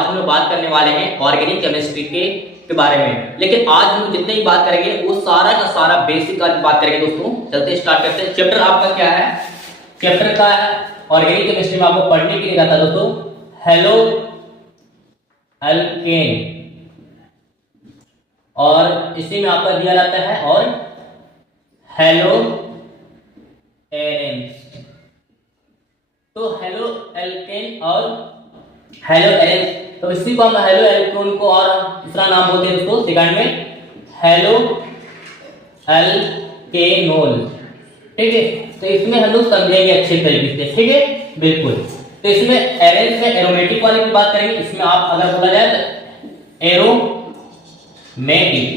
आज हम लोग बात करने वाले हैं ऑर्गेनिक केमिस्ट्री के बारे में। लेकिन आज हम जितने भी बात करेंगे वो सारा का सारा बेसिक आज बात करेंगे दोस्तों। चलते स्टार्ट करते हैं। चैप्टर आपका क्या है? चैप्टर का ऑर्गेनिक केमिस्ट्री में आपको पढ़ने के लिए आता है दोस्तों हेलो एल्केन, और इसी में आपका दिया जाता है और हेलो एरेंस। तो हेलो एल्केन और हेलो एरेंस, तो इसी को हम हेलो एल्केन को और दूसरा नाम बोलते हैं दोस्तों सेकंड में हेलो एल्केनोल। ठीक है, तो इसमें हम लोग समझेंगे अच्छे तरीके से। ठीक है, बिल्कुल। तो इसमें एरेंस में एरोमेटिक वाले की बात करेंगे। इसमें आप अगर बोला जाए तो एरोमेटिक,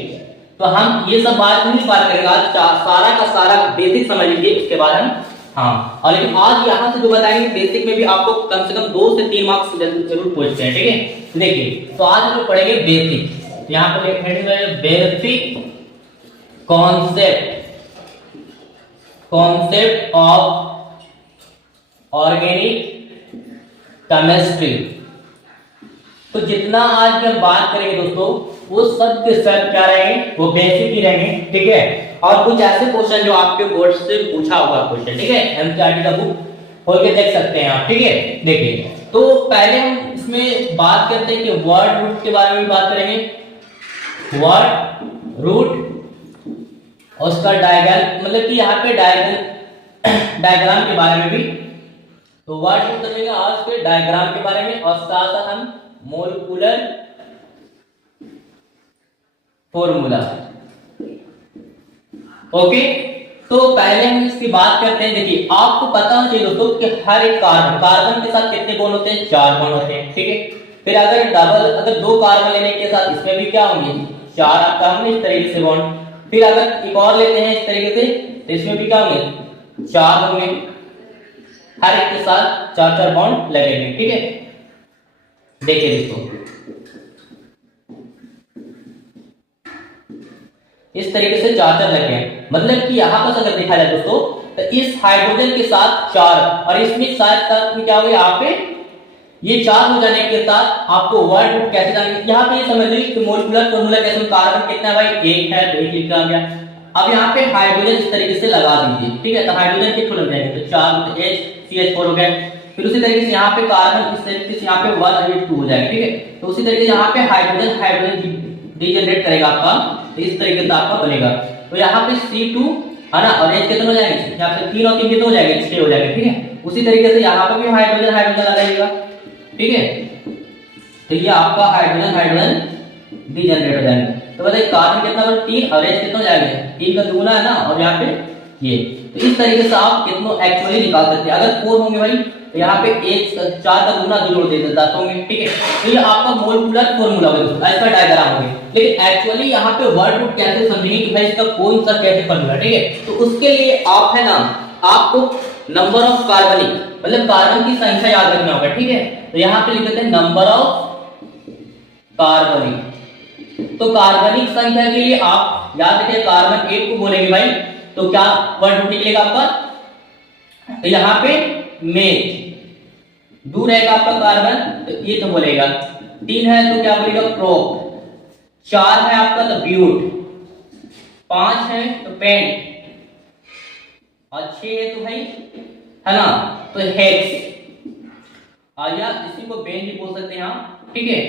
तो हम ये सब बात नहीं बात करेंगे आज, सारा का सारा बेसिक समझ लीजिए, उसके बाद हम और लेकिन आज यहाँ से जो बताएंगे बेसिक में भी आपको कम से कम 2 से 3 मार्क्स जरूर पूछते हैं। ठीक है, देखिए तो आज हम लोग पढ़ेंगे बेसिक। यहाँ पर लिखेंगे basic concept of organic chemistry. तो जितना आज हम बात करेंगे दोस्तों वो सब के सब क्या रहेंगे, वो बेसिक ही रहेंगे। ठीक है, और कुछ ऐसे क्वेश्चन जो आपके बोर्ड से पूछा हुआ क्वेश्चन, ठीक है, एमसीईआरटी का बुक खोल के देख सकते हैं आप। ठीक है, देखिए तो पहले हम इसमें बात करते हैं कि वर्ड रूट के बारे में बात करेंगे। वर्ड रूट और उसका डायग्राम, मतलब कि यहाँ पे डायग्राम के बारे में भी, तो वर्ड रूट समझेंगे और उसके डायग्राम के बारे में, और साथ साथ हम मोलिकुलर फॉर्मूला। ओके, तो पहले हम इसकी बात करते हैं। देखिए आपको पता होना चाहिए दोस्तों कि हर एक कार्बन के साथ कितने बॉन्ड होते हैं? 4 बॉन्ड होते हैं। ठीक है, फिर अगर 2 कार्बन लेने के साथ इसमें भी क्या होंगे? 4 आपका हमने इस तरीके से बॉन्ड। फिर अगर एक और लेते हैं इस तरीके से, तो इसमें भी क्या होंगे? 4 होंगे। हर एक के साथ 4 बॉन्ड लगेंगे। ठीक है, देखिए दोस्तों इस तरीके से 4 लगे हैं। मतलब कि यहाँ पर अगर देखा जाए दोस्तों तो इस हाइड्रोजन के साथ 4 और इसमें साथ में क्या होगा? यहाँ पे ये 4 हो जाने के साथ आपको वर्ड रूट कैसे जानेंगे? यहाँ पे ये समझ लीजिए कि मोलिकुलर फॉर्मूला कैसे, कार्बन कितना है भाई? 1 है, तो 1 लिखा गया। अब यहाँ पे हाइड्रोजन इस तरीके से लगा दीजिए। ठीक है, तो हाइड्रोजन कितने लग जाएंगे? तो 4 HCH4 हो गया। फिर उसी तरीके से यहाँ पे कार्बन इस तरीके से यहाँ पे 1 और 2 हो जाएगा। ठीक है, तो उसी तरीके से यहाँ पे हाइड्रोजन डीजनरेट करेगा आपका, तो इस तरीके से आपका बनेगा। तो यहाँ पे C2 है ना, और H कितने हो जाएंगे? यहाँ पे 3 और 3 कितने हो जाएंगे? 6 हो जाएंगे। ठीक है, उसी तरीके से यहाँ पे भी हाइड्रोजन आ जाएगा। ठीक है, तो ये आपका हाइड्रोजन डीजनरेट हो जाएंगे। तो बताइए कार्बन कितना बना? 3 और H कितना हो जाएंगे? 3 का दुगुना है ना, और यहाँ पे ये, तो इस तरीके से आप कितनों एक्चुअली निकाल सकते हैं। अगर 4 होंगे भाई तो यहाँ पे 4 का दुगुना जोड़ दे देता होंगे। ठीक है, तो ये आपका मोलिकुलर फॉर्मूला होगा, इसका डायग्राम होगा। लेकिन एक्चुअली यहाँ पे वर्ड रूट कैसे समझेंगे कि भाई इसका कौन सा कैसे फॉर्मूला? ठीक है, तो उसके लिए आप है ना, आपको नंबर ऑफ कार्बनिक, मतलब कार्बन की संख्या याद रखना होगा। ठीक है, तो यहाँ पे लिख देते हैं नंबर ऑफ कार्बनिक। तो कार्बनिक संख्या के लिए आप याद रखिए कार्बन 1 को बोलेंगे भाई, तो क्या वर्ड रूट निकलेगा आपका? तो यहाँ पे मेथ, दूर रहेगा आपका कार्बन, तो ये तो बोलेगा। 3 है तो क्या बोलेगा? प्रोप। 4 है आपका तो ब्यूट। 5 है तो पेंट, और 6 है तो भाई है ना, तो हेक्स आया, इसी को बेन भी बोल सकते हैं आप। ठीक है,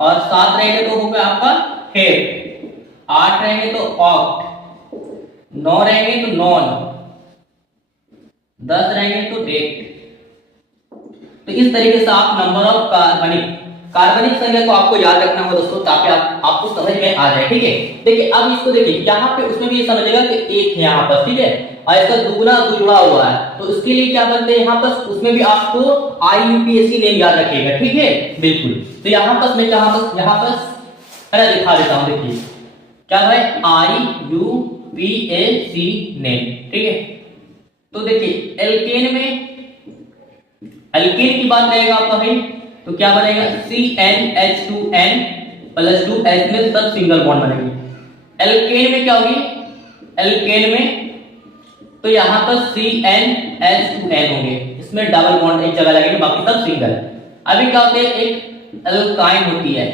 और 7 रहेंगे तो होगा आपका हेप, 8 रहेंगे तो ऑक्ट, 9 रहेंगे तो नॉन, 10 रहेंगे तो डेट। तो इस तरीके से आप नंबर ऑफ कार्बनिक संख्या को आपको याद रखना होगा दोस्तों, ताकि आपको समझ में आ जाए। ठीक है, देखिए अब इसको देखिए, यहाँ पे उसमें भी ये समझेगा कि 1 है यहाँ पर। ठीक है, और इसका दुगुना जुड़ा हुआ है, तो उसके लिए क्या करते हैं यहाँ पर, उसमें भी आपको IUPAC नेम याद रखिएगा। ठीक है, बिल्कुल। तो यहाँ पर मैं यहाँ पर अरे दिखा देता हूँ, देखिए क्या है? IUPAC name. ठीक है, तो देखिए एल्केन की बात रहेगा आपका भाई, तो क्या बनेगा? CnH2n + 2H में सब सिंगल बॉन्ड बनेंगे। एल्केन में क्या होगी? एल्केन में तो यहाँ पर CnH2n होंगे, इसमें डबल बॉन्ड एक जगह लगेगा, बाकी सब सिंगल। अभी क्या होते हैं, एक अल्काइन होती है,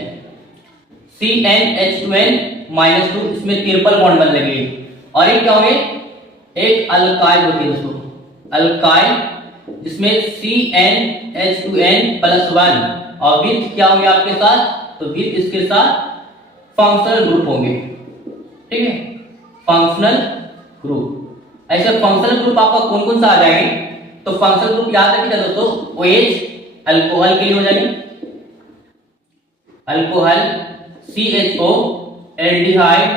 CnH2n-2, इसमें ट्रिपल बॉन्ड बन लगे। और ये क्या हो गए, एक अल्काइल होती है दोस्तों, अल्काइल, जिसमें CnH2n+1 और विथ क्या होंगे आपके साथ, तो विथ इसके साथ फंक्शनल ग्रुप होंगे, ठीक है, फंक्शनल ग्रुप। ऐसे फंक्शनल ग्रुप आपका कौन कौन सा आ जाएंगे, तो फंक्शनल ग्रुप याद रखिएगा दोस्तों, OH अल्कोहल के लिए हो जाएंगे, alcohol, CHO aldehyde,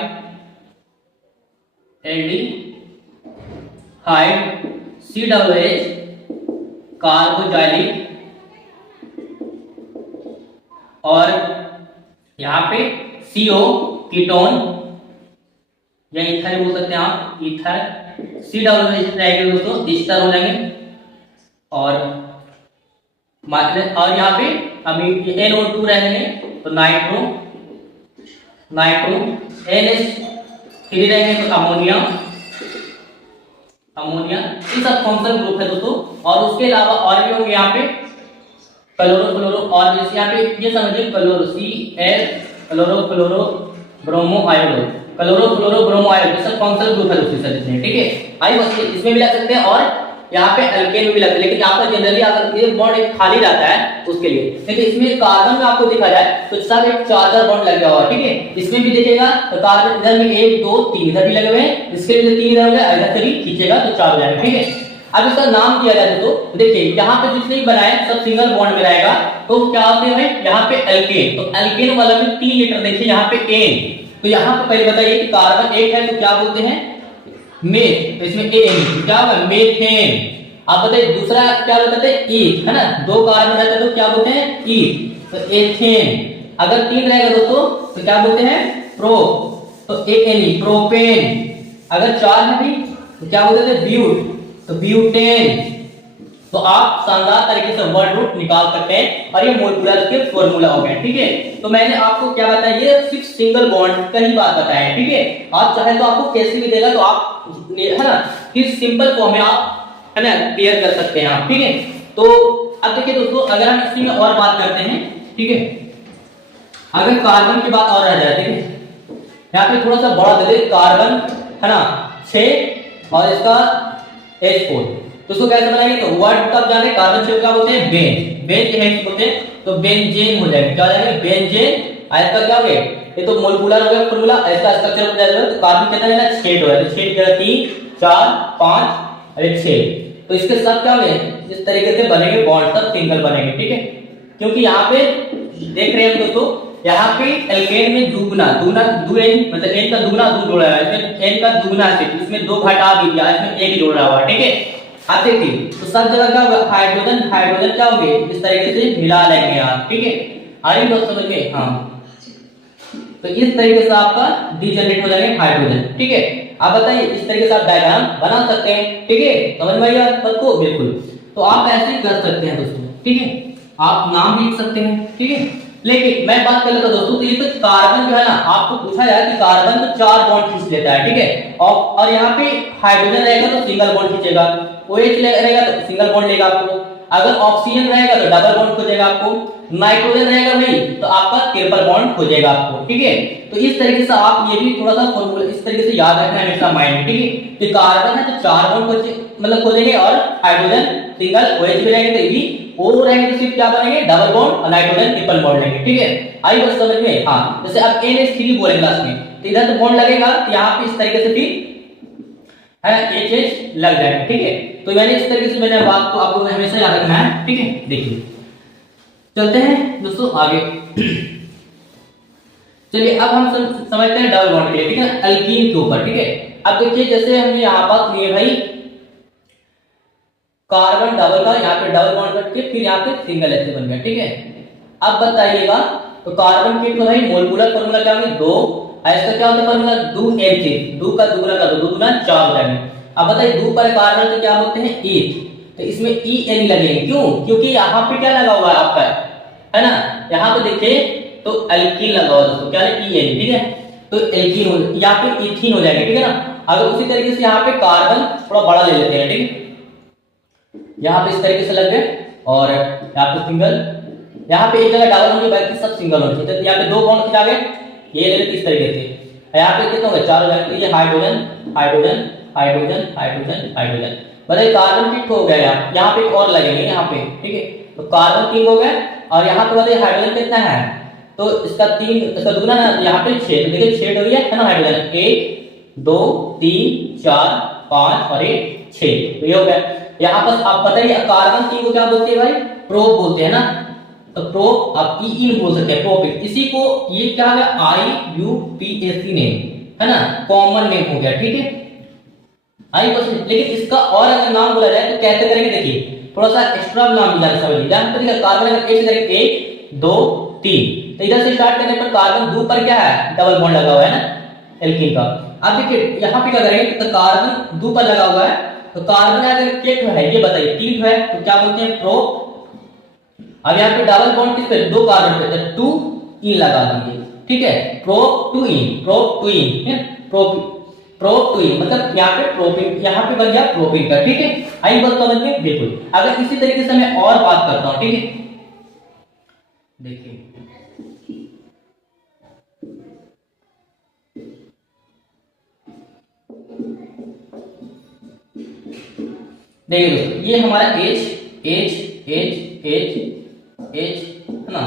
COH carboxylic, और यहां पे CO कीटोन या ईथर बोल सकते हैं आप, ईथर, COOH रहेंगे दोस्तों, ईस्टर हो जाएंगे। और यहाँ पे अभी NO2 रहेंगे, तो नाइट्रो, NH3 रहेंगे, तो अमोनिया, ये सब फंक्शनल ग्रुप है दोस्तों। और उसके अलावा और भी होंगे यहाँ पे क्लोरो, और जैसे यहाँ पे ये समझिए क्लोरो, Cl क्लोरो ब्रोमो आयोड, ये सब फंक्शनल ग्रुप है दोस्तों सर, ठीक है। आई बस इसमें भी लग सकते हैं और यहाँ पे अल्केन में भी लगता है, लेकिन यहाँ पर जनरली अगर ये बॉन्ड एक खाली रहता है उसके लिए, लेकिन इसमें कार्बन में आपको दिखा जाए तो सब एक 4 बॉन्ड लगा हुआ है, ठीक है। इसमें भी देखिएगा तो कार्बन इधर में 1 2 3 इधर भी लगे हुए हैं, इसके लिए 3 इधर हो गया, इधर से भी खींचेगा तो 4 हो जाएगा, ठीक है। अब इसका नाम किया जाए तो देखिए यहाँ पे जितने भी बनाए सब सिंगल बॉन्ड में रहेगा, तो क्या होते हैं यहाँ पे अल्केन, तो अल्केन वाला में 3 लीटर देखिए यहाँ पे एन, तो यहाँ पे पहले बताइए कि कार्बन 1 है तो क्या बोलते हैं, मेथ, तो इसमें एन क्या होगा, मेथेन। आप बताइए दूसरा क्या बताते हैं, ईथ, है ना, 2 कार्बन रहता है तो क्या बोलते हैं, ईथ, तो एथेन। अगर 3 रहेगा दोस्तों तो क्या बोलते हैं, प्रो, तो एएनई, प्रोपेन। अगर 4 है भी तो क्या बोलते हैं, ब्यूट, तो ब्यूटेन। तो आप शानदार तरीके से वर्ड रूट निकाल सकते हैं, और ये मोलिकुलर के फॉर्मूला हो गए, ठीक है। तो मैंने आपको क्या बताया, ये सिर्फ सिंगल बॉन्ड का ही बात बताया, ठीक है। आप चाहे तो आपको कैसे भी देगा तो आप, है ना, इस सिंपल फॉर्म में आप, है ना, क्लियर कर सकते हैं आप, ठीक है। तो अब देखिए दोस्तों, अगर हम इसी में और बात करते हैं, ठीक है, अगर कार्बन की बात और रह जाए, ठीक है, यहाँ पे थोड़ा सा बड़ा दे दे, कार्बन, है ना, 6 और इसका H4, तो इसको कैसे बनाएंगे, तो वर्ड तब जाने, कार्बन 6 क्या बोलते हैं, बेंज बोलते हैं, तो बेंजेन हो जाएगा, क्या हो जाएगा, बेंजेन। इसका क्या हो गया, ये तो मोलिकुलर हो गया फॉर्मूला, इसका स्ट्रक्चर हो जाएगा, तो कार्बन कितना है ना, 6 हो जाएगा, 6 3 4 5 और 6, तो इसके साथ क्या होंगे, इस तरीके से बनेंगे बॉन्ड, सब सिंगल बनेंगे, ठीक है। क्योंकि यहाँ पे देख रहे हैं दोस्तों, यहाँ पे एल्केन में दुगना मतलब एन का दुगना 2 जोड़ा है, इसमें एन का दुगना है, इसमें 2 घटा भी दिया, इसमें 1 जोड़ा हुआ है, ठीक है। आप देखिए तो सब जगह क्या होगा, हाइड्रोजन क्या होंगे, इस तरीके से मिला लेंगे आप, ठीक है। आई बात समझ में, हाँ, तो इस तरीके से आपका डीजनरेट हो जाएंगे हाइड्रोजन, ठीक है। आप बताइए इस तरीके से आप डायग्राम बना सकते हैं, ठीक है, समझ में आया सबको, बिल्कुल। तो आप ऐसे कर सकते हैं दोस्तों, ठीक है, आप नाम भी लिख सकते हैं, ठीक है। लेकिन मैं बात कर लेता दोस्तों, तो ये तो कार्बन जो है ना, आपको पूछा जाए कि कार्बन तो 4 बॉन्ड खींच लेता है, ठीक है, और यहाँ पे हाइड्रोजन रहेगा तो सिंगल बॉन्ड खींचेगा, OH रहेगा तो सिंगल बॉन्ड लेगा आपको, अगर ऑक्सीजन रहेगा तो डबल बॉन्ड खोजेगा आपको, नाइट्रोजन रहेगा नहीं तो आपका ट्रिपल बॉन्ड खोजेगा आपको, ठीक है। तो इस तरीके से आप ये भी थोड़ा सा फॉर्मूला इस तरीके से याद रखना है हमेशा माइंड में, ठीक है, कि कार्बन है तो 4 बॉन्ड मतलब खोजेंगे, और हाइड्रोजन सिंगल, OH भी रहेंगे तो ये भी, O रहेंगे तो सिर्फ क्या बनेंगे, डबल बॉन्ड, और नाइट्रोजन ट्रिपल बॉन्ड लेंगे, ठीक है। आई बस समझ में, हाँ। जैसे अब NH3 बोलेंगे लास्ट में, तो इधर तो बॉन्ड लगेगा, तो यहाँ पे इस तरीके से भी है HH लग जाएगा, ठीक है। तो मैंने इस तरीके से मैंने बात को आपको हमेशा याद रखना है, ठीक है। देखिए चलते हैं दोस्तों आगे। चलिए अब हम समझते हैं डबल बॉन्ड के लिए, ठीक है, अल्कीन के ऊपर, ठीक है। अब देखिए जैसे हमने यहाँ पर लिए भाई कार्बन डबल का, यहाँ पे डबल बॉन्ड करके फिर यहाँ पे सिंगल ऐसे बन गया, ठीक है। अब बताइएगा तो कार्बन के तो भाई मोलिकुलर फॉर्मूला क्या होगा, 2, इसका क्या होता है फॉर्मूला, 2Mc, 2 का दुगना कर दो, 2 गुना 4 हो जाएगा। अब बताइए 2 पर कार्बन तो क्या बोलते हैं, ईथ, तो इसमें EN लगेंगे, क्यों, क्योंकि यहाँ पे क्या लगा हुआ है आपका, है ना, यहाँ पे देखिए तो एल्कीन लगा हुआ दोस्तों, क्या है EN, ठीक है, तो एल्कीन हो, यहाँ पे इथीन हो जाएगा, ठीक है ना। अगर उसी तरीके से यहाँ पे कार्बन थोड़ा बड़ा ले लेते हैं, ठीक है, यहाँ पे इस तरीके से लग गए, और यहाँ पे सिंगल यहाँ पे एक जगह डबल होने बाकी सब सिंगल होने चाहिए। तो यहाँ पे 2 बॉन्ड खिंचा गए, ये ले लेते इस तरीके से। यहाँ पे कितना होगा 4 हो जाएगा, ये hydrogen hydrogen hydrogen hydrogen hydrogen, मतलब कार्बन किट हो गया। यहाँ पे एक और लगेंगे यहाँ पे, ठीक है। तो कार्बन 3 हो गया और यहाँ पे बताइए हाइड्रोजन कितना है, तो इसका 3 इसका दुगना है, यहाँ पे 6, तो देखिए 6 हो गया है ना हाइड्रोजन, 1 2 3 4 5 और 1 6, तो ये हो गया। यहाँ पर आप बताइए कार्बन 3 को क्या बोलते हैं भाई, प्रोप बोलते हैं ना, तो प्रोप आप इन बोल सकते हैं, प्रोपिक। इसी को ये क्या है IUPAC नेम है ना, कॉमन नेम हो गया, ठीक है। आई बस, लेकिन इसका और अगर नाम बोला जाए तो कैसे करेंगे, देखिए थोड़ा सा एक्स्ट्रा नाम जान समझिए। जान तो देखिए कार्बन अगर ऐसे करेंगे 1 2 3, तो इधर से स्टार्ट करने पर कार्बन 2 पर क्या है डबल बॉन्ड लगा हुआ है ना एल्कीन का। अब देखिए यहाँ पे क्या करेंगे, तो कार्बन 2 पर लगा हुआ है, तो कार्बन अगर कितने है ये बताइए, 3 है, तो क्या बोलते हैं प्रोप। अब यहाँ पे डबल बॉन्ड किस पे, 2 कार्बन पे, तो 2 इन लगा दीजिए, ठीक है, प्रोप 2 इन, प्रोप 2 इन, प्रोप 2 इन, मतलब यहाँ पे प्रोपिन, यहाँ पे बन गया प्रोपिन का, ठीक है। आई बात समझ में बिल्कुल। अगर इसी तरीके से मैं और बात करता हूं, ठीक है, देखिए देखिए दोस्तों, ये हमारा H है ना,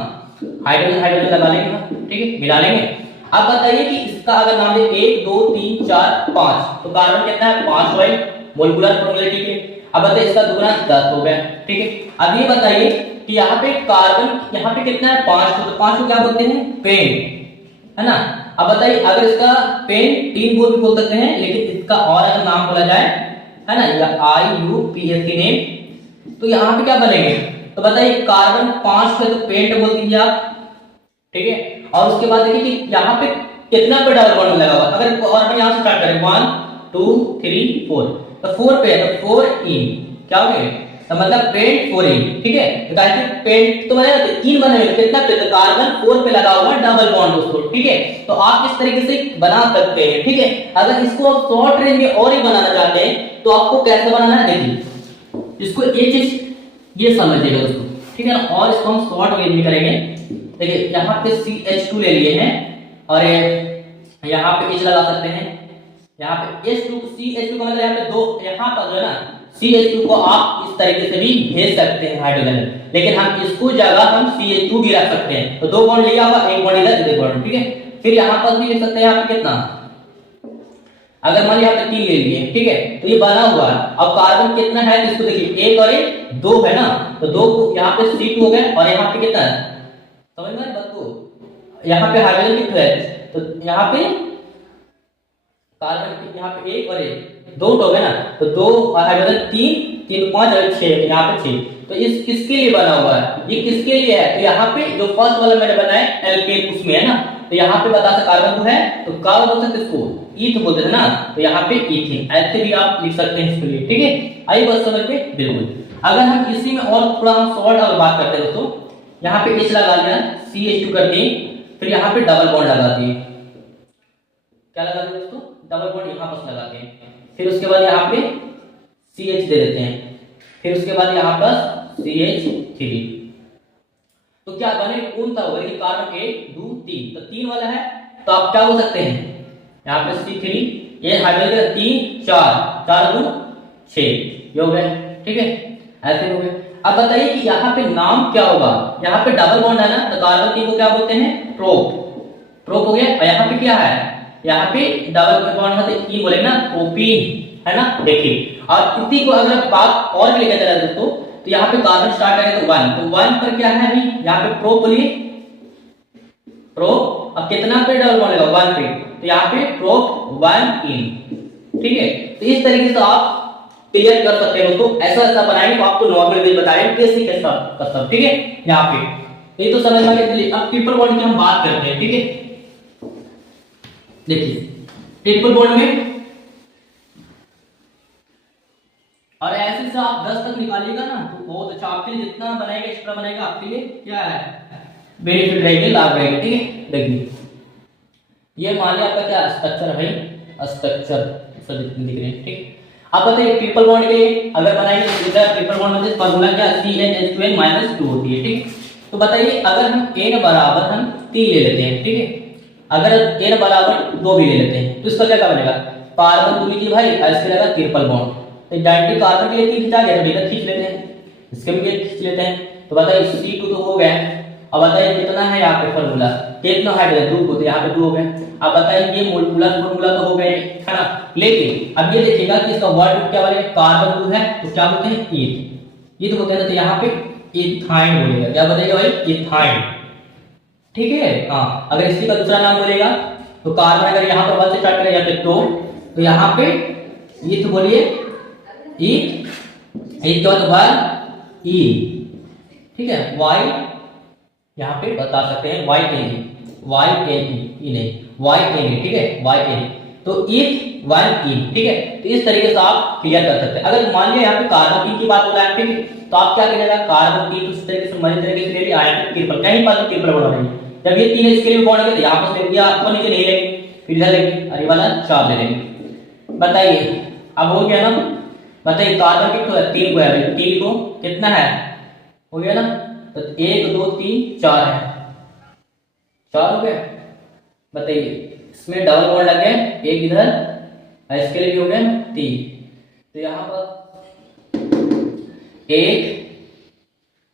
हाइड्रोजन हाइड्रोजन लगा लेंगे ना, ठीक है, मिला लेंगे। अब बताइए कि इसका अगर नाम दे 1 2 3 4 5, तो कार्बन कितना है 5 भाई, मोलिकुलर फॉर्मूला, ठीक है। अब बताइए इसका दुगना 10 हो गया, ठीक है। अब ये बताइए कि यहाँ पे कार्बन यहाँ पे कितना है 5, तो 5 को क्या बोलते हैं पेन, है ना। अब बताइए अगर इसका पेन 3 बोल भी बोल सकते हैं, लेकिन इसका और अगर नाम बोला जाए है ना, या IUPAC नेम, तो यहाँ पे क्या बनेंगे, तो बताइए कार्बन 5 है तो पेंट बोल दीजिए आप, ठीक है। और उसके बाद देखिए कि यहाँ पे कितना पे डबल बॉन्ड लगा हुआ, अगर और हम यहाँ से स्टार्ट करें 1 2 3 4, तो 4 पे है, तो 4 इन क्या हो गया, तो मतलब पेंट 4 इन, ठीक है। तो कहते हैं पेंट तो बनेगा, तो इन बनेगा कितना पे, तो कार्बन 4 पे लगा हुआ डबल बॉन्ड दोस्तों, ठीक है। तो आप इस तरीके से बना सकते हैं, ठीक है। अगर इसको आप शॉर्ट रेंज में और ही बनाना चाहते हैं तो आपको कैसे बनाना है, देखिए इसको एक चीज ये समझिएगा दोस्तों, ठीक है ना। और इसको हम शॉर्ट रेंज में करेंगे। देखिए यहाँ पे CH2 ले लिए हैं और यहाँ पे H लगा सकते हैं, यहाँ पे H2 CH2 का मतलब यहाँ पे 2, यहाँ पर जो है ना CH2 को आप इस तरीके से भी भेज सकते हैं हाइड्रोजन, लेकिन हम इसको जगह हम CH2 भी रख सकते हैं। तो 2 बॉन्ड लिया हुआ, 1 बॉन्ड इधर, 1 बॉन्ड, ठीक है। फिर यहाँ पर भी लिख सकते हैं, यहाँ पे कितना, अगर मान लिया 3 ले लिए, ठीक है, तो ये बना हुआ है। अब कार्बन कितना है, इसको देखिए 1 और 1 2 है ना, तो 2 यहाँ पे C2 हो गया, और यहाँ पे कितना है समझ में बात को, यहाँ पे हाइड्रोजन कितना है, तो यहाँ पे कार्बन यहाँ पे 1 और 1 2 हो गया ना, तो 2 हाइड्रोजन 3 3 5 और 6, यहाँ पे 6, तो इस किसके लिए बना हुआ है, ये किसके लिए है, तो यहाँ पे जो फर्स्ट वाला मैंने बनाया एल्केन उसमें है ना, तो यहाँ पे बता सकते कार्बन 2 है, तो क्या बोल सकते इसको ईथ बोलते हैं ना, तो यहाँ पे ईथीन ऐसे भी आप लिख सकते हैं इसके लिए, ठीक है। आई बात समझ में बिल्कुल। अगर हम इसी में और थोड़ा हम शॉर्ट अगर बात करते हैं दोस्तों, यहाँ पे H लगा दिया, CH2 कर दिए, फिर यहाँ पे डबल बॉन्ड लगा दिए, क्या लगा दिए दोस्तों, डबल बॉन्ड यहाँ पर लगाते हैं, फिर उसके बाद यहाँ पे CH दे देते हैं, फिर उसके बाद यहाँ पर CH3, तो क्या बने कौन सा होगा, कार्बन 1 2 3, तो 3 वाला है, तो आप क्या बोल सकते हैं यहाँ पे C3, ये हाइड्रोजन 3 4 4 2 6, ये हो गया, ठीक है, ऐसे हो गए। अब बताइए कि यहाँ पे नाम क्या होगा, यहाँ पे डबल बॉन्ड है ना, तो कार्बन 3 को क्या बोलते हैं प्रोप, प्रोप हो गया। और यहाँ पे क्या है, यहाँ पे डबल बॉन्ड है तो ई बोलेंगे ना प्रोपीन, है ना। देखिए और इसी को अगर बात और भी लेकर चला दोस्तों, तो यहाँ पे कार्बन स्टार्ट करें तो 1, तो 1 पर क्या है अभी, यहाँ पे प्रोप बोलिए, प्रोप, अब कितना पे डबल बॉन्ड लगा 1 पे, तो यहाँ पे प्रोप 1 इन, ठीक है। तो इस तरीके से आप क्लियर कर सकते हैं दोस्तों, ऐसा ऐसा बनाएंगे तो आपको नॉर्मल वेज बताएंगे कैसे कैसा कर सब, ठीक है। यहाँ पे ये तो समझ में आ गया। अब ट्रिपल बॉन्ड की हम बात करते हैं, ठीक है। देखिए ट्रिपल बॉन्ड में और ऐसे से आप 10 तक निकालिएगा ना तो बहुत अच्छा, आपके लिए जितना बनाएगा एक्स्ट्रा बनाएगा आपके लिए क्या है बेनिफिट रहेगी, लाभ रहेगा, ठीक है। देखिए ये मान लिया आपका क्या स्ट्रक्चर है, स्ट्रक्चर दिख रहे हैं, ठीक। अब बताइए ट्रिपल बॉन्ड के लिए अगर बनाएंगे तो ट्रिपल बॉन्ड में फॉर्मूला क्या CnH2n -2 होती है, ठीक। तो बताइए अगर हम n बराबर हम 3 ले लेते हैं, ठीक है, अगर n बराबर 2 भी ले लेते हैं तो इसका क्या बनेगा, कार्बन 2 लीजिए भाई, ऐसे लगा ट्रिपल बॉन्ड, तो आइडेंटिटी कार्बन के लिए 3 खींचा गया तो इधर खींच लेते हैं, इसके भी खींच लेते हैं। तो बताइए C2 तो हो गया। अब बताइए कितना है यहाँ पे फॉर्मूला, कितना हाइड्रोजन 2 को, तो यहाँ पे 2 हो गए। अब बताइए ये मोलिकुलर फॉर्मूला तो हो गए, है ना, लेकिन अब ये देखिएगा कि इसका वर्ड रूट क्या बनेगा, कार्बन 2 है तो क्या बोलते हैं, ईथ, ईथ बोलते हैं, तो यहाँ पे इथाइन बोलेगा, क्या बनेगा भाई, इथाइन, ठीक है। हाँ, अगर इसी का दूसरा नाम बोलेगा तो कार्बन अगर यहाँ पर 1 से स्टार्ट करेगा तो यहाँ पे ईथ बोलिए, ईथ, ईथ के बाद 1 ई, ठीक है, वाई यहाँ पे बता सकते हैं वाई एन ई नहीं वाई एन ई, ठीक है, वाई एन ई, तो ईथ 1 ई, ठीक है। तो इस तरीके से आप क्लियर कर सकते हैं। अगर मान लिया यहाँ पे कार्बन की बात हो रहा है, ठीक है, तो आप क्या करिएगा, कार्बन की इस तरीके से मनी तरीके से ले लिया, आयन ट्रिपल, कहीं पर ट्रिपल बना नहीं, जब ये 3 इसके लिए बॉन्ड तो यहाँ पर ले लिया, आपको नीचे नहीं लेंगे, फिर इधर लेंगे, और ये वाला 4 ले लेंगे। बताइए अब हो गया ना, बताइए कार्बन कितना है, 3 को है, 3 को कितना है, हो गया ना, तो 1 2 3 4 है, 4 हो गया। बताइए इसमें डबल बॉन्ड लग गए, एक इधर, इसके लिए भी हो गया 3, तो यहाँ पर 1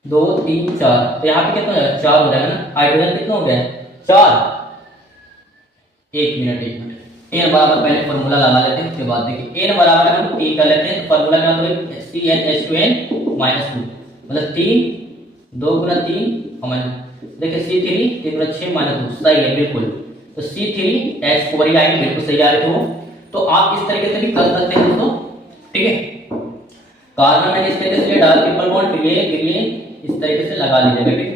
2 3 4, तो यहाँ पे कितना हो जाएगा, 4 हो जाएगा ना। हाइड्रोजन कितना हो गया, 4। एक मिनट n बराबर पहले फॉर्मूला लगा लेते हैं, उसके बाद देखिए n बराबर हम 3 कर लेते हैं, तो फॉर्मूला क्या होता है, CnH2n -2, मतलब 3 2 गुना 3 देखिए C3 3 गुना 6 -2, सही है बिल्कुल, तो C3H4 ही आएंगे, बिल्कुल सही आ रहे तो आप इस तरीके से भी कर सकते हैं दोस्तों, ठीक है। कार्बन मैंने इस तरीके से डाल ट्रिपल बॉन्ड, फिर ये इस तरीके से लगा लीजिएगा, ठीक है।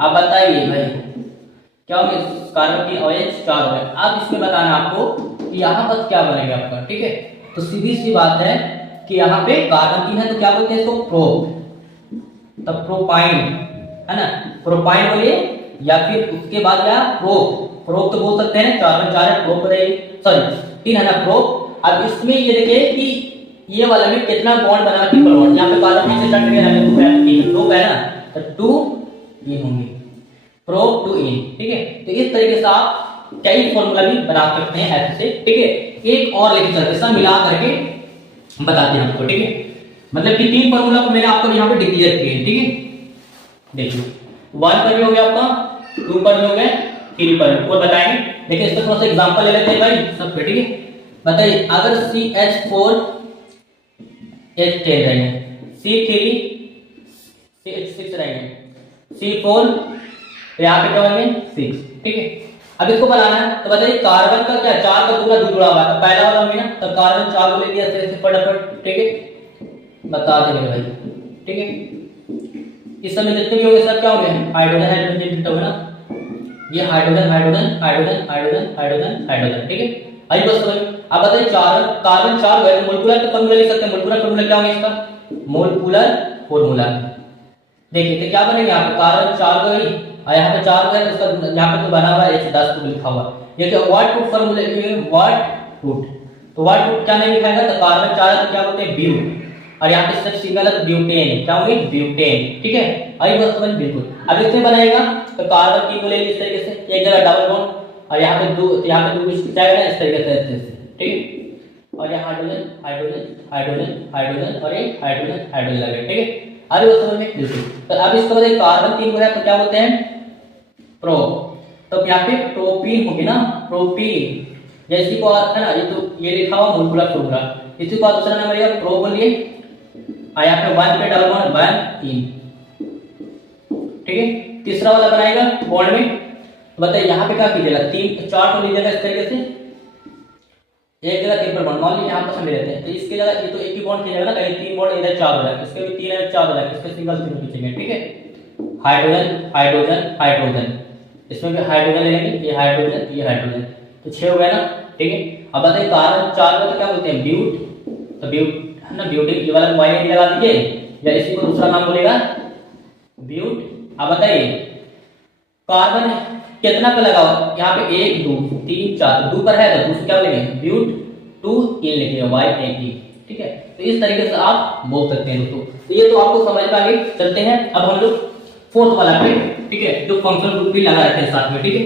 आप बताइए भाई क्या होगा, कार्बन की OH 4 हो गए। अब इसमें बताना आपको कि यहाँ पर क्या बनेगा आपका, ठीक है, तो सीधी सी बात है कि यहाँ पे कार्बन 3 है तो क्या बोलते हैं इसको, प्रोप, तब प्रोपाइन, है ना, प्रोपाइन बोलिए, या फिर उसके बाद क्या, प्रोप तो बोल सकते हैं, कार्बन 4 है, प्रोप रहेगी, सॉरी 3 है ना, प्रोप। अब इसमें ये देखिए कि ये वाला में कितना बॉन्ड बना, ट्रिपल बॉन्ड, यहाँ पे कार्बन से स्टार्ट किया है, 2 है ना, तो 2 ये होंगे, प्रोप 2 इन, ठीक है। तो इस तरीके से आप कई फॉर्मूला भी बना सकते हैं ऐसे से, ठीक है। एक और लेक्चर के साथ मिला करके बताते हैं आपको, ठीक है, मतलब कि 3 फॉर्मूला को मैंने आपको यहाँ पे डिक्लेयर किए, ठीक है। देखिए 1 पर भी हो गया आपका, 2 पर भी हो गया, 3 पर भी, और बताएंगे। देखिए इसका थोड़ा सा एग्जांपल ले लेते हैं भाई सब पे, ठीक है। बताइए अगर CH4 H10 रहेंगे, C3 CH6 रहेंगे, C4 तो यहाँ पे क्या होंगे 6, ठीक है। अब इसको बनाना है तो बताइए कार्बन का क्या, 4 का दूसरा 2 जुड़ा हुआ है, तो पहला वाला होंगे ना, तो कार्बन 4 को ले लिया ऐसे फटाफट, ठीक है, बता देंगे भाई, ठीक है। इस समय जितने भी होंगे सब क्या होंगे, हाइड्रोजन हाइड्रोजन जुटा हुआ ना, ये hydrogen hydrogen hydrogen hydrogen hydrogen hydrogen, ठीक है। आई बस समझ। अब बताइए कार्बन 4 हुए तो मोलिकुलर का फॉर्मूला लिख सकते हैं, मोलिकुलर फॉर्मूला क्या होगा इसका, मोलिकुलर फॉर्मूला, देखिए तो क्या बनेगा, यहाँ पे कार्बन 4 को ही, और यहाँ पे 4 का है तो उसका यहाँ पे तो बना हुआ है H10 को लिखा हुआ, ये क्या वाट रूट फॉर्मूला लिखेंगे, वाट रूट, तो वाट रूट क्या नहीं लिखाएगा, तो कार्बन 4 तो क्या बोलते हैं ब्यूट, और यहाँ पे सिर्फ सिंगल है ब्यूटेन, क्या होंगे ब्यूटेन, ठीक है। आई बस समझ बिल्कुल। अब इसमें बनाएगा तो कार्बन 3 को ले इस तरीके से, एक जगह डबल बॉन्ड, और यहाँ पे 2 इस तरीके से, ठीक है, और यहाँ हाइड्रोजन हाइड्रोजन हाइड्रोजन हाइड्रोजन और एक हाइड्रोजन हाइड्रोजन लगे, ठीक है। अरे वो समझ में बिल्कुल। तो अब इसको बताइए कार्बन 3 हो गया तो क्या बोलते हैं, प्रो, तो यहाँ पे प्रोपीन होगी ना, प्रोपीन, जैसे को है ना, ये तो ये लिखा हुआ मोलिकुलर फॉर्मूला, इसी को दूसरा नाम रहेगा प्रो बोलिए, और यहाँ पे 1 पे डबल बॉन्ड 1 3, ठीक है। तीसरा वाला बनाएगा बॉन्ड में, तो बताइए यहाँ पे क्या कीजिएगा, 3 4 को लीजिएगा इस तरीके से, एक जगह ट्रिपल बॉन्ड, मान लीजिए यहाँ पर ले लेते हैं, तो इसके जगह ये तो एक ही बॉन्ड कीजिएगा ना, कहीं 3 बॉन्ड इधर 4 हो जाएगा, इसके भी 3 है 4 हो जाएगा, इसके सिंगल 3 खींचेंगे, ठीक है। हाइड्रोजन हाइड्रोजन हाइड्रोजन, इसमें भी हाइड्रोजन ले लेंगे, ये हाइड्रोजन, तो 6 हो गया ना, ठीक है। अब बताइए कार्बन 4 को तो क्या बोलते हैं ब्यूट, तो ब्यूट है ना, ब्यूटी, ये वाला वाई लगा दीजिए, या इसी को दूसरा नाम बोलेगा ब्यूट। अब बताइए कार्बन कितना पे लगा हुआ, यहाँ पे 1 2 3 4, 2 पर है तो दूसरा क्या लेंगे ब्यूट 2 इन लिखिएगा YNE, ठीक है। तो इस तरीके से आप बोल सकते हैं दोस्तों। तो ये तो आपको समझ में आ गई। चलते हैं अब हम लोग फोर्थ वाला पे, ठीक है, जो फंक्शनल ग्रुप भी लगा रहते हैं साथ में, ठीक है।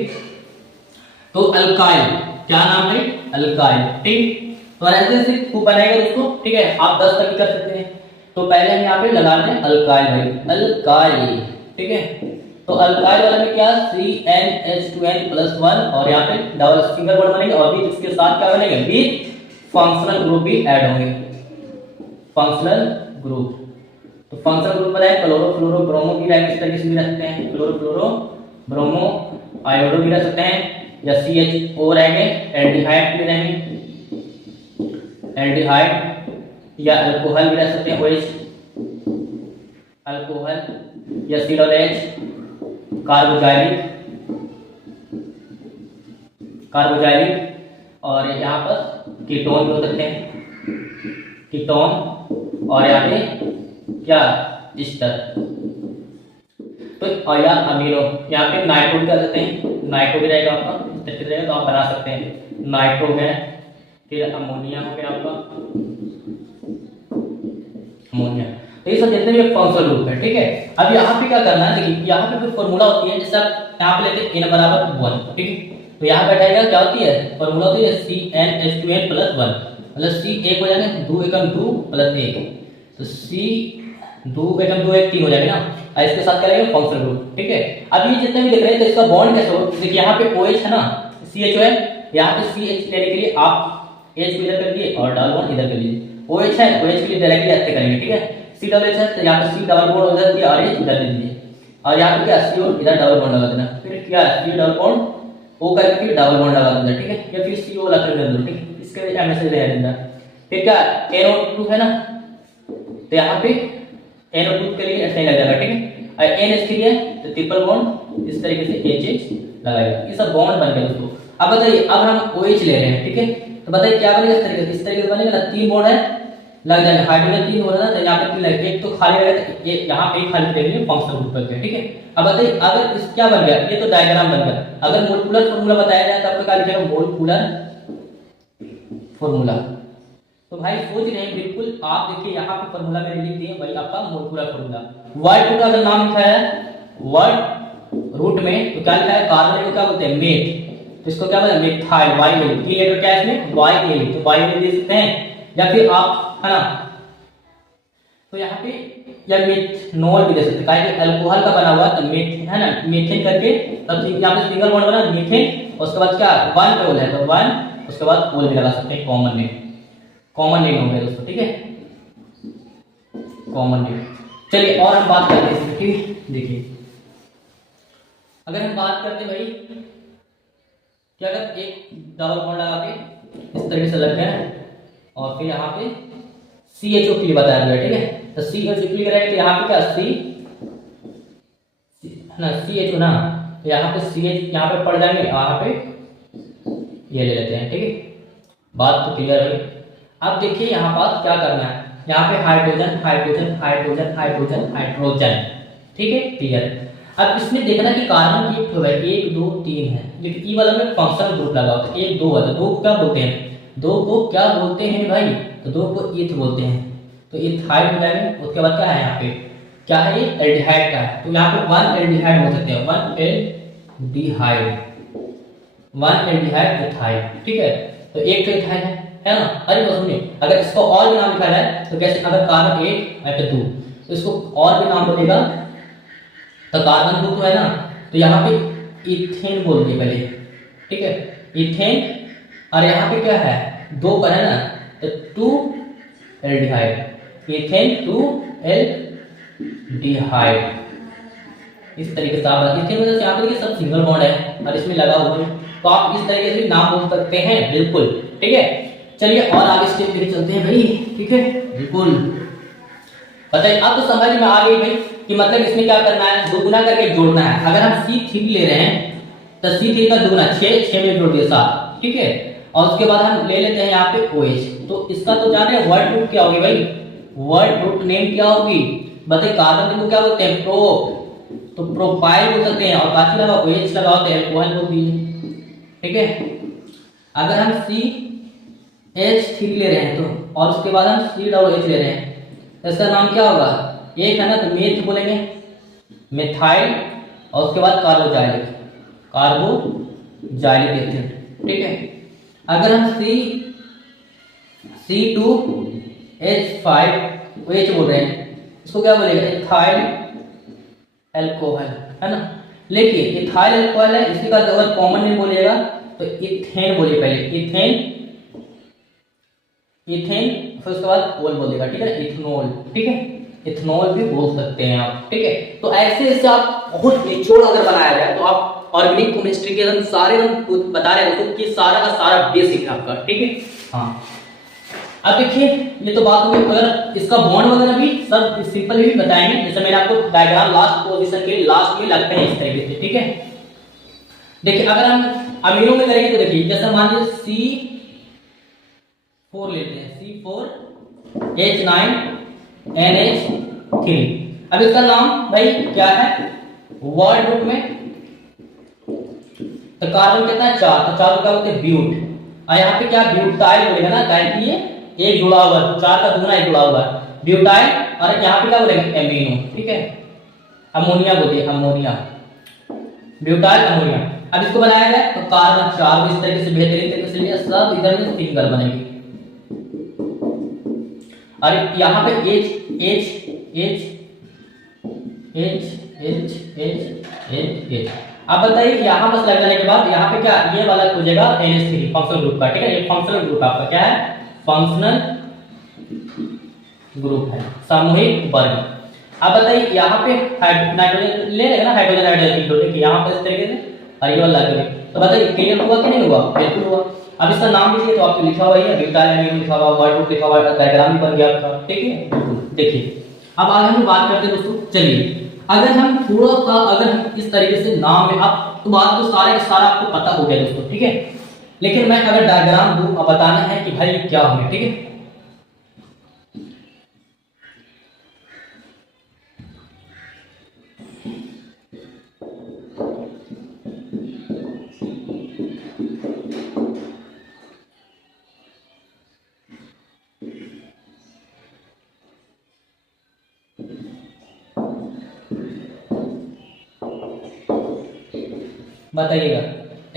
तो अल्काइल, क्या नाम है, अल्काइल, ठीक। तो ऐसे से खूब बनाएगा दोस्तों, ठीक है, आप 10 तक भी कर सकते हैं। तो पहले हम यहाँ पे लगा दें अल्काइल भाई, अल्काइल, ठीक है। तो अल्काइल वाला में क्या, CnH2n+1 और यहाँ पे डबल सिंगल बॉन्ड बनेंगे और भी इसके साथ क्या बनेगा, भी फंक्शनल ग्रुप भी ऐड होंगे, फंक्शनल ग्रुप। तो फंक्शनल ग्रुप बनाए क्लोरो फ्लोरो ब्रोमो भी रह इस तरीके से भी रख सकते हैं, क्लोरो फ्लोरो ब्रोमो आयोडो भी रख सकते हैं, या CHO रहेंगे, एल्डिहाइड भी रहेंगे, एल्डिहाइड, या अल्कोहल भी रख सकते हैं, OH अल्कोहल, या COH कार्बोजाइलिक, कार्बोजाइलिक, और यहाँ पर कीटोन भी हो सकते हैं, कीटोन, और यहाँ पे क्या, एस्टर। तो और या अमीनो, यहाँ पे नाइट्रो भी कर सकते हैं, नाइट्रो भी रहेगा आपका, इस तरीके से रहेगा तो आप बना सकते हैं, नाइट्रो है, फिर अमोनिया हो गया आपका, अमोनिया। तो ये सब जितने भी फंक्शनल ग्रुप है, ठीक है। अब यहाँ पे क्या करना है, देखिए यहाँ पे कोई फॉर्मूला होती है, जैसे आप यहाँ पे लेते हैं n बराबर 1, ठीक है। तो यहाँ बैठाएगा क्या होती है, फॉर्मूला होती है CnH2n+1, मतलब C एक हो जाएगा, 2 एकम 2 प्लस 1, तो C 2 एकम 2 1 3 हो जाएगा ना, और इसके साथ क्या रहेगा, फंक्शनल ग्रुप, ठीक है। अब ये जितने भी दिख रहे हैं तो इसका बॉन्ड कैसे हो, देखिए यहाँ पे OH है ना, CHO है, यहाँ पे CH लेने के लिए आप H को इधर कर दिए और डबल बॉन्ड इधर कर लीजिए, OH है, OH के लिए डायरेक्टली ऐसे करेंगे, ठीक है। COH है तो यहाँ पे C डबल बॉन्ड उधर दिया और H इधर दे दीजिए, और यहाँ पे क्या CO इधर डबल बॉन्ड लगा देना, फिर क्या C डबल बॉन्ड O करके फिर डबल बॉन्ड लगा देना, ठीक है, या फिर CO लगा देना, ठीक है, इसके लिए मैसेज दे देना। फिर क्या NO2 है ना, तो यहाँ पे NO2 के लिए ऐसे ही लग जाएगा, ठीक है, और NH के लिए तो ट्रिपल बॉन्ड इस तरीके से HH लगाएगा, ये सब बॉन्ड बन गया दोस्तों। अब बताइए, अब हम OH ले रहे हैं, ठीक है, तो बताइए क्या बनेगा, इस तरीके से बनेगा ना, 3 बॉन्ड है लग जाएगा, हाइड्रोजन 3 हो रहा है ना, तो यहाँ पे 3 लगे, एक तो खाली रहेगा, तो यहाँ पे खाली रहेंगे फंक्शनल ग्रुप पे, ठीक है। अब बताइए अगर इस क्या बन गया, ये तो डायग्राम बन गया, अगर मोलिकुलर फार्मूला बताया जाए तो आपका क्या लिखेगा, मोलिकुलर फार्मूला। तो भाई सोच रहे हैं बिल्कुल, आप देखिए यहाँ पे फार्मूला में लिख दिए भाई आपका मोलिकुलर फार्मूला, वर्ड का अगर नाम लिखा है वर्ड रूट में तो क्या लिखा है, कार्बन को क्या बोलते हैं, मेथ, तो इसको क्या बोलते हैं, मिथाइल, YL, की लेटर क्या है इसमें, YL, तो YL दे सकते हैं, या फिर आप है ना, तो यहाँ पे या मिथनॉल भी दे सकते हैं, काहे अल्कोहल का बना हुआ तो मेथ है ना, मीथेन करके, तब यहाँ पे सिंगल बॉन्ड बना मीथेन, उसके बाद क्या 1 पे बोला है तो 1, उसके बाद ओल भी लगा सकते हैं, कॉमन नेम, कॉमन नेम हो गया दोस्तों, ठीक है, कॉमन नेम। चलिए और हम बात करते हैं, ठीक है, देखिए अगर हम बात करते हैं भाई क्या, अगर एक डबल बॉन्ड लगा के इस तरीके से लग गया और फिर यहाँ पे CHO के लिए बताया गया, ठीक है, तो CHO के लिए रहेगा तो यहाँ पे क्या C है ना, CHO ना, तो यहाँ पे CH यहाँ पे पड़ जाएंगे, यहाँ पे ये ले लेते हैं, ठीक है, बात तो क्लियर है। अब देखिए यहाँ पास क्या करना है, यहाँ पे hydrogen hydrogen hydrogen hydrogen hydrogen, ठीक है, क्लियर। अब इसमें देखना कि कार्बन की तो है 1 2 3 है, लेकिन ई वाला में फंक्शनल ग्रुप लगा होता है, 1 2 है, तो 2 क्या बोलते हैं, 2 को क्या बोलते हैं भाई, तो 2 को ईथ बोलते हैं, तो इथाइल हो जाएंगे, उसके बाद क्या है यहाँ पे, क्या है ये एल्डिहाइड का है, तो यहाँ पे 1 एल्डिहाइड हो सकते हैं, 1 एल्डिहाइड, 1 एल्डिहाइड इथाइल, ठीक है, तो एक तो इथाइल है ना। अरे तो सुनिए, अगर इसको और भी नाम लिखा जाए तो कैसे, अगर कार्बन 1 या फिर 2 तो इसको और भी नाम बोलेगा, तो कार्बन 2 तो है ना, तो यहाँ पे इथेन बोल दिए पहले, ठीक है, इथेन, और यहाँ पे क्या है 2 पर है ना, तो 2 एल्डिहाइड, इथेन 2 एल्डिहाइड, इस तरीके से आप इथेन में यहाँ पे सब सिंगल बॉन्ड है और इसमें लगा हुआ है, तो आप इस तरीके से नाम बोल सकते हैं, बिल्कुल, ठीक है। चलिए और आगे स्टेप लेके चलते हैं भाई, ठीक है, बिल्कुल बताइए, अब तो समझ में आ गई भाई कि मतलब इसमें क्या करना है, दोगुना करके जोड़ना है। अगर हम C3 ले रहे हैं तो C3 का दोगुना 6 में जोड़ दिया 7, ठीक है, और उसके बाद हम ले लेते हैं यहाँ पे OH, तो इसका तो जाने वर्ड रूट क्या होगी भाई, वर्ड रूट नेम क्या होगी, बताइए, कार्बन को क्या बोलते हैं, प्रो, तो प्रोपाइल बोल सकते हैं, और बाकी लगा OH लगा होता है अल्कोहल बोल दीजिए, ठीक है। अगर हम CH3 ले रहे हैं तो, और उसके बाद हम COH ले रहे हैं, इसका नाम क्या होगा, एक है ना तो मेथ बोलेंगे, मिथाइल और उसके बाद कार्बोजाइलिक एसिड, ठीक है। अगर हम C2H5OH बोल रहे हैं, इसको क्या बोलेगा, इथाइल अल्कोहल, है ना। लेकिन इथाइल अल्कोहल है, इसके बाद अगर कॉमन नेम बोलिएगा तो इथेन बोलिए, पहले इथेन फिर उसके बाद ओल बोलेगा, ठीक है, इथेनॉल, ठीक है, इथेनॉल भी बोल सकते हैं आप, ठीक है। तो ऐसे आप बहुत निचोड़ अगर बनाया जाए तो आप ऑर्गेनिक केमिस्ट्री के हम सारे बता रहे हैं दोस्तों कि सारा का सारा बेसिक है आपका, ठीक है। हाँ, अब देखिए ये तो बात हुई, अगर इसका बॉन्ड वगैरह भी सब सिंपल भी बताएंगे, जैसे मैंने आपको डायग्राम लास्ट पोजीशन के लास्ट में लगते हैं इस तरीके से, ठीक है। देखिए अगर हम अमीनो में करेंगे तो देखिए जैसे मान लीजिए C4 लेते हैं, C4H9NH3। अब इसका नाम भाई क्या है वर्ड रूप में, तो कार्बन कितना है 4, तो 4 क्या होते हैं ब्यूट, और यहाँ पे क्या ब्यूटाइल बोलेगा ना, कारण कि ये एक जुड़ा हुआ, 4 का दूना एक जुड़ा हुआ ब्यूटाइल, और यहाँ पे क्या बोलेंगे एमिनो, ठीक है। अमोनिया बोलिए, अमोनिया, ब्यूटाइल अमोनिया। अब इसको बनाया जाए तो कार्बन 4 इस तरीके से बेहतरीन तरीके से लिया, सब इधर में फिंगर बनेगी, और यहाँ पे H H H H H H H H। अब बताइए यहाँ बस लग जाने के बाद यहाँ पे क्या ये वाला खोजेगा NH3 फंक्शनल ग्रुप का, ठीक है। एक फंक्शनल ग्रुप आपका क्या है, फंक्शनल ग्रुप है, सामूहिक वर्ग। अब बताइए यहाँ पे नाइट्रोजन ले लेगा ना, हाइड्रोजन हाइड्रोजन, यहाँ पे इस तरीके से, और ये वाला लगे, तो बताइए क्लियर हुआ कि नहीं हुआ, बिल्कुल हुआ। अब इसका नाम लीजिए तो आपको लिखा हुआ है ब्यूटाइल अमीनो लिखा हुआ, वर्ड रूप लिखा हुआ, डायग्राम भी बन गया आपका, ठीक है। देखिए अब आगे हम बात करते हैं दोस्तों, चलिए अगर हम थोड़ा सा अगर हम इस तरीके से नाम में, अब तो बात तो सारा आपको पता हो गया दोस्तों, ठीक है। लेकिन मैं अगर डायग्राम दूं, अब बताना है कि भाई क्या होंगे, ठीक है। बताइएगा,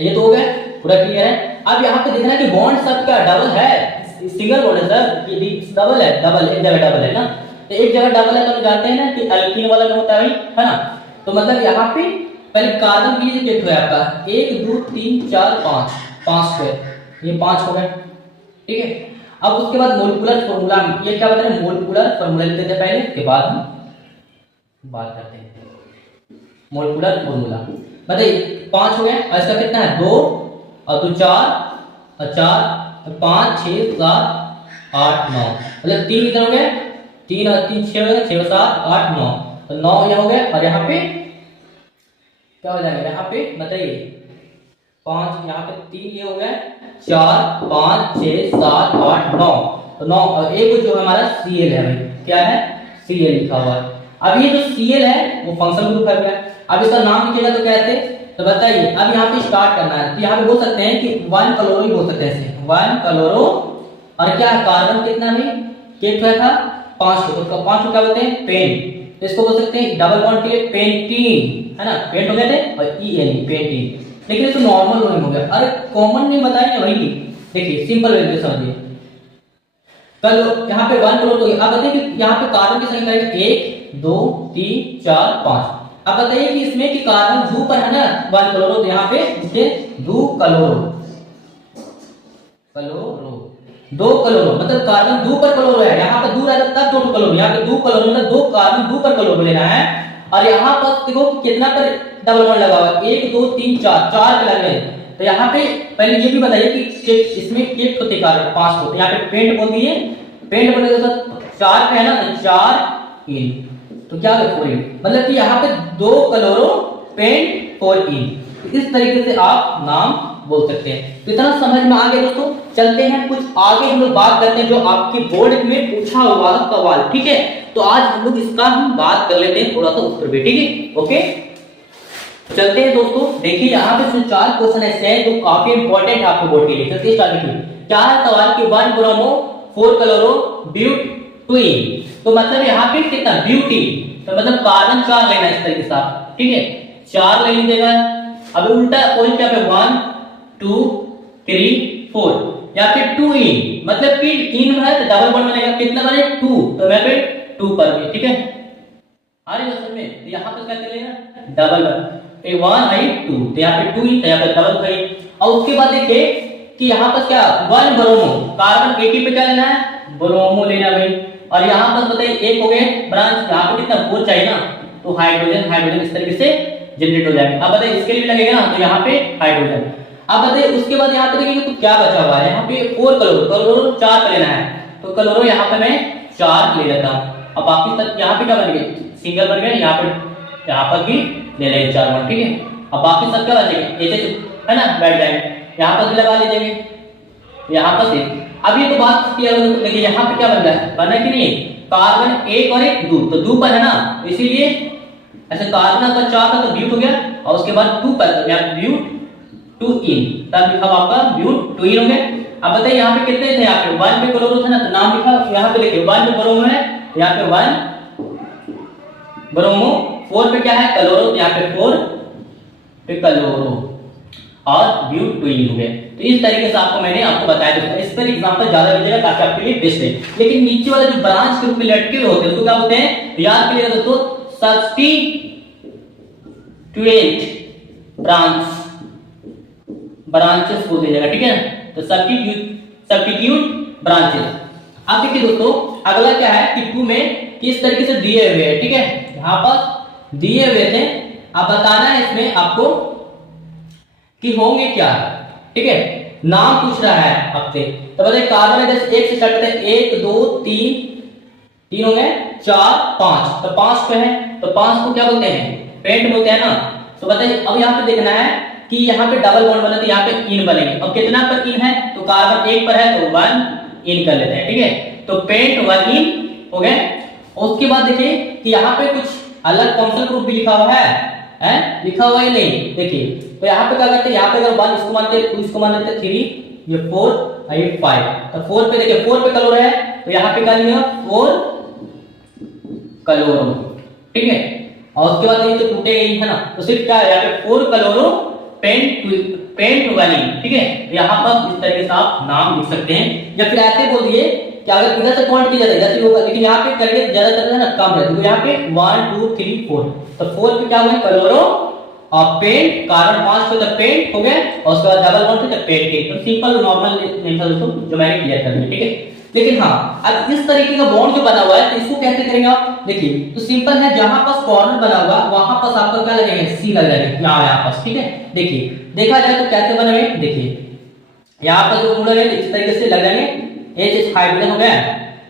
ये तो हो गया पूरा क्लियर है। अब यहाँ पे देखना कि बॉन्ड सब का डबल है, सिंगल बॉन्ड है सर, ये डबल है, डबल एक जगह डबल है ना, तो एक जगह डबल है तो हम जानते हैं ना कि अल्कीन वाला में होता है भाई, है ना। तो मतलब यहाँ पे पहले कार्बन के लिए कितने है आपका 1 2 3 4 5 है, ये 5 हो गए, ठीक है। अब उसके बाद मोलिकुलर फॉर्मूला, ये क्या बता रहे हैं, मोलिकुलर फॉर्मूला लेते हैं पहले, के बाद हम बात करते हैं मोलिकुलर फॉर्मूला। बताइए 5 हो गया, और इसका कितना है 2 और 2 4 और 4 और 5 6 7 8 9, मतलब 3 इधर हो गया, 3 और 3 6 हो गया, 6 7 8 9, तो 9 ये हो गया। और यहाँ पे क्या हो जाएगा, यहाँ पे बताइए 5, यहाँ पे 3 ये हो गया, 4 5 6 7 8 9, तो 9 और एक जो हमारा Cl है भाई, क्या है Cl लिखा हुआ है। अब ये जो Cl है वो फंक्शनल ग्रुप है। अब इसका नाम लिखिएगा तो कैसे, तो बताइए अब यहाँ पे स्टार्ट करना है, तो यहाँ पे बोल सकते हैं कि 1 क्लोरो बोल सकते हैं, 1 क्लोरो, और क्या कार्बन कितना में कितना था 5, तो 5 को क्या बोलते हैं पेन, तो इसको बोल सकते हैं डबल बॉन्ड के लिए पेंटीन, है ना, पेंट हो गए थे, और EN पेंटीन। लेकिन इसको नॉर्मल नेम हो गया, अरे कॉमन नेम बताएंगे वही, देखिए सिंपल वे में समझिए। चलो यहाँ पे 1 क्लोरो, तो अब बताइए कि यहाँ पे कार्बन की संख्या है 1 2 3 4 5। अब बताइए कि इसमें कि कार्बन दो पर है ना 1 क्लोरो, तो यहाँ पे इसके 2 क्लोरो, 2 क्लोरो मतलब कार्बन 2 पर क्लोरो है, यहाँ पे 2 रहता तब 2 क्लोरो, यहाँ पे 2 क्लोरो मतलब 2 कार्बन 2 पर क्लोरो लेना है। और यहाँ पर देखो कितना पर डबल बॉन्ड लगा हुआ है, 1 2 3 4 पे लग रहे हैं। तो यहाँ पे पहले ये भी बताइए कि इसमें कितने होते कार्बन 5 होते, यहाँ पे पेंट बोल दिए, पेंट बोले तो 4 पे है ना, 4 इन, तो क्या है 4 इन, मतलब कि यहाँ पे 2 क्लोरो पेंट 4 इन, इस तरीके से आप नाम बोल सकते हैं। तो इतना समझ में आ गया दोस्तों। चलते हैं कुछ आगे हम लोग बात करते हैं जो आपके बोर्ड में पूछा हुआ सवाल, ठीक है। तो आज हम लोग इसका हम बात कर लेते हैं थोड़ा सा उत्तर भी, ठीक है, ओके। चलते हैं दोस्तों, देखिए यहाँ पे 4 क्वेश्चन ऐसे हैं जो काफी इंपॉर्टेंट है आपके बोर्ड के लिए। चलते स्टार्ट करिए। क्या है सवाल कि 1 ब्रोमो 4 क्लोरो ब्यूट 2 इन, तो मतलब यहाँ पे कितना ब्यूटी तो मतलब कार्बन 4 लेना इस तरीके से आप, ठीक है 4 ले लीजिएगा। अब उल्टा पॉइंट क्या पे 1 2 3 4 या फिर 2 इन, मतलब कि इन है तो डबल बॉन्ड बनेगा, कितना बने 2, तो मैं पे 2 पर भी, ठीक है आ रही है समझ में। तो यहाँ पे क्या करेगा डबल बॉन्ड, 1 आई 2, तो यहाँ पे 2 इन, तो यहाँ पे डबल आई। और उसके बाद देखिए कि यहाँ पर क्या 1 ब्रोमो, कार्बन 80 पे क्या लेना है ब्रोमो लेना भाई। और यहाँ पर बताइए एक हो गए ब्रांच, यहाँ पे कितना 4 चाहिए ना, तो हाइड्रोजन इस तरीके से जनरेट हो जाएगा। अब बताइए इसके लिए भी लगेगा ना, तो यहाँ पे हाइड्रोजन। अब बताइए उसके बाद यहाँ पे देखिए तो क्या बचा हुआ है, यहाँ पे 4 क्लोरो 4 का लेना है, तो क्लोरो यहाँ पे मैं 4 ले लेता हूँ। अब बाकी सब यहाँ पे क्या बन गए सिंगल बन गया, यहाँ पर भी ले लेंगे 4 बॉन्ड, ठीक है। अब बाकी सब क्या बचेंगे एच है ना, बैठ जाएंगे, यहाँ पर भी लगा लीजिए, यहाँ पर से। अब ये तो बात किया देखिए यहाँ पे क्या बन रहा है, बना कि नहीं कार्बन 1 और 1 2, तो 2 पर है ना, इसीलिए ऐसे कार्बन का 4 था तो ब्यूट हो गया, और उसके बाद 2 पर तो यहाँ ब्यूट 2 इन, तब लिखा आपका ब्यूट 2 इन हो गया। अब बताइए यहाँ पे कितने थे, यहाँ पे 1 पे क्लोरो था ना, तो नाम लिखा यहाँ पे लिखिए 1 पे ब्रोमो है, यहाँ पे 1 ब्रोमो, 4 पे क्या है क्लोरो, यहाँ पे 4 पे क्लोरो और ब्यूट 2 इन हो गए। तो इस तरीके से मैंने आपको बताया दोस्तों, इस पर एग्जांपल ज्यादा लीजिएगा ताकि आपके लिए बेस्ट है। लेकिन नीचे वाले जो ब्रांच के रूप में लटके हुए होते हैं उसको क्या बोलते हैं, याद कीजिएगा दोस्तों सब्स्टिट्यूएंट ब्रांचेस बोल दीजिएगा, ठीक है। तो सब्स्टिट्यूट ब्रांचेस। अब देखिए दोस्तों अगला क्या है कि 2 में किस तरीके से दिए हुए हैं, ठीक है यहाँ पर दिए हुए थे, अब बताना है इसमें आपको कि होंगे क्या, ठीक है नाम पूछ रहा है आपसे। तो बताइए कार्बन जैसे 1 से स्टार्ट करते हैं, 1 2 3 हो गए 4 5, तो 5 पे है तो 5 को क्या बोलते हैं पेंट बोलते हैं ना। तो बताइए अब यहाँ पे देखना है कि यहाँ पे डबल बॉन्ड बना तो यहाँ पे इन बनेंगे, और कितना पर इन है तो कार्बन 1 पर है तो 1 इन कर लेते हैं, ठीक है तो पेंट 1 इन हो गए। उसके बाद देखिए कि यहाँ पे कुछ अलग फंक्शनल ग्रुप भी लिखा हुआ है लिखा हुआ है नहीं, देखिए तो यहाँ पे क्या करते हैं, यहाँ पे अगर 1 इसको मानते हैं 2 इसको मान लेते हैं 3 ये 4 और ये 5, तो 4 पे देखिए 4 पे क्लोरो है तो यहाँ पे क्या लिया 4 क्लोरो, ठीक है। और उसके बाद ये तो टूटेगा ही है ना, तो सिर्फ क्या है यहाँ पे 4 क्लोरो पेंट 1 इन, ठीक है। यहाँ पर इस तरीके से आप नाम लिख सकते हैं, या फिर ऐसे बोल दिए कि अगर इधर से काउंट किया जाता है इधर से, लेकिन यहाँ पे करके ज्यादातर है ना कम रहता है, तो यहाँ पे 1 2 3 4, तो 4 पे क्या हुआ क्लोरो और पेंट, कार्बन 5 पे तो पेंट हो गया, और उसके बाद डबल बॉन्ड पे तो पेंट के, तो सिंपल नॉर्मल नेम था दोस्तों जो मैंने क्लियर कर दिया, ठीक है। लेकिन हाँ अब इस तरीके का बॉन्ड जो बना हुआ है तो इसको कैसे करेंगे आप, देखिए तो सिंपल है, जहां पास कॉर्नर बना हुआ वहां पास आपका क्या लगेगा सी लग जाएगा यहाँ पास, ठीक है। देखिए देखा जाए तो कैसे बनेंगे, देखिए यहाँ पर जो मुड़े इस तरीके से लग जाएंगे, H हाइड्रोजन हो गया,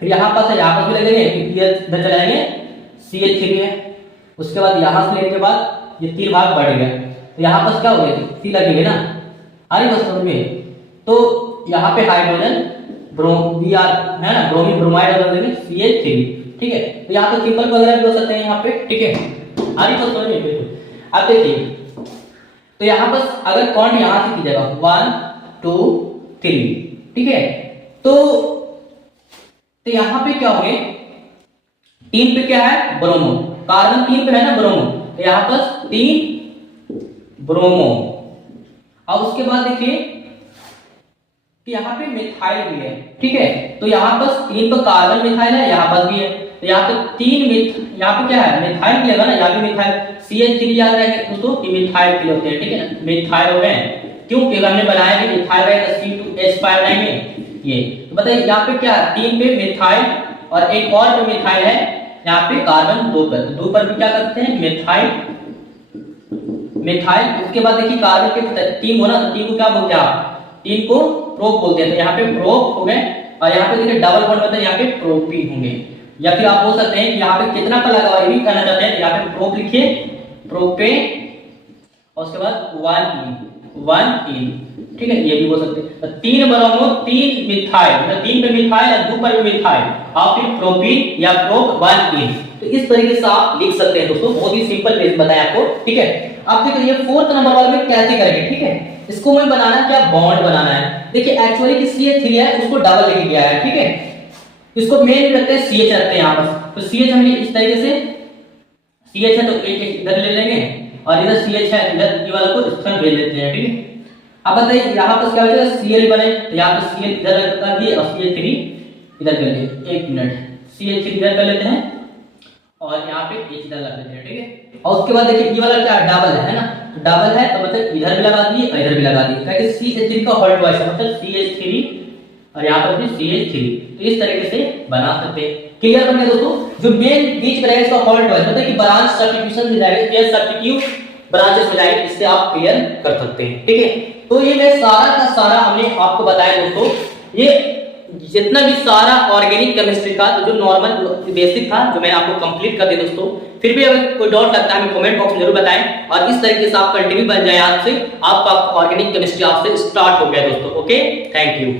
फिर यहाँ पास है यहाँ पर भी लगेंगे, इधर चले जाएंगे CH3 है, उसके बाद यहाँ से लेने के बाद ये 3 भाग बढ़ गया, तो यहाँ पास क्या हो गया सी लगेगा ना, आ रही बस समझ में। तो यहाँ पे हाइड्रोजन Br है ना, ब्रोमीन ब्रोमाइड बदल देंगे CH3, ठीक है। तो यहाँ पे सिंपल वगैरह भी हो सकते हैं यहाँ पे, ठीक है आ रही बस समझ में बिल्कुल। अब देखिए तो यहाँ पर अगर काउंट यहाँ से कीजिएगा 1 2 3, ठीक है, तो यहाँ पे क्या हो गए 3 पे क्या है ब्रोमो, कार्बन 3 पे है ना ब्रोमो, तो यहाँ पर 3 ब्रोमो। और उसके बाद देखिए कि यहाँ पे मिथाइल भी है, ठीक है, तो यहाँ पर 3 पर कार्बन मिथाइल है, यहाँ पर भी है, तो यहाँ पे 3 यहाँ पे क्या है मिथाइल मिलेगा ना, यहाँ भी मिथाइल CH3 याद रखें दोस्तों कि मिथाइल के होते हैं, ठीक है मिथाइल हो गए, क्यों क्योंकि हमने बनाया कि मिथाइल रहेगा C2H5 रहेंगे ये। तो बताइए यहाँ पे क्या 3 पे मिथाइल और एक और पे मिथाइल है, यहाँ पे कार्बन 2 पर, तो 2 पर भी क्या करते हैं मिथाइल। उसके बाद देखिए कार्बन के 3 हो ना, तो 3 को क्या बोलते हैं आप, 3 को प्रोप बोलते हैं, तो यहाँ पे प्रोप हो गए, और यहाँ पे देखिए डबल बॉन्ड होता है यहाँ पे प्रोपीन होंगे। या फिर आप बोल सकते हैं कि यहाँ पे कितना का लगा हुआ है ये भी कहना चाहते हैं, यहाँ पे प्रोप लिखिए प्रोपे, और उसके बाद 1 इन, ठीक है ये भी बोल सकते हैं। तो 3 ब्रोमो 3 मिथाइल, मतलब 3 पे मिथाइल और 2 पर मिथाइल, और फिर प्रोपीन या प्रोप 1 इन। तो इस तरीके से आप लिख सकते हैं दोस्तों, बहुत ही सिंपल बेस बताया आपको, ठीक है। अब देखिए ये 4th नंबर वाले में कैसे करेंगे, ठीक है, इसको हमें बनाना क्या बॉन्ड बनाना है। देखिए एक्चुअली कि CH3 है उसको डबल लेके गया है, ठीक है, इसको मेन रखते हैं CH रखते हैं यहाँ पर, तो CH हमने इस तरीके से CH है तो एक इधर ले लेंगे और इधर CH है इधर ये वाला को इस तरह भेज देते हैं, ठीक है। अब बताइए यहाँ पर क्या हो जाएगा, Cl बने तो यहाँ पे Cl इधर रखा दिए और CH3 इधर कर लिए। एक मिनट, CH3 इधर कर लेते हैं और यहाँ पे H इधर लगा देते हैं, ठीक है। और उसके बाद देखिए ये वाला क्या डबल है ना, तो डबल है तो मतलब इधर भी लगा दिए और इधर भी लगा दिए, ताकि CH3 का होल्ड वाइज मतलब CH3 और यहाँ पर भी CH3, तो इस तरीके से बना सकते हैं। क्लियर बन गया दोस्तों। जो मेन बीच में रहेगा इसका होल्ड वाइज मतलब कि ब्रांच सब्स्टिट्यूशन हो जाएगा या सब्स्टिट्यूट ब्रांचेस हो जाएंगे, इससे आप क्लियर कर सकते हैं, ठीक है। तो ये मैं सारा का सारा हमने आपको बताया दोस्तों, ये जितना भी सारा ऑर्गेनिक केमिस्ट्री का जो नॉर्मल बेसिक था जो मैंने आपको कंप्लीट कर दिया दोस्तों। फिर भी अगर कोई डाउट लगता है हमें कमेंट बॉक्स में जरूर बताएं और इस तरीके से आप कंटिन्यू बन जाए। आज से आपका ऑर्गेनिक केमिस्ट्री आपसे स्टार्ट हो गया दोस्तों। Okay, thank you.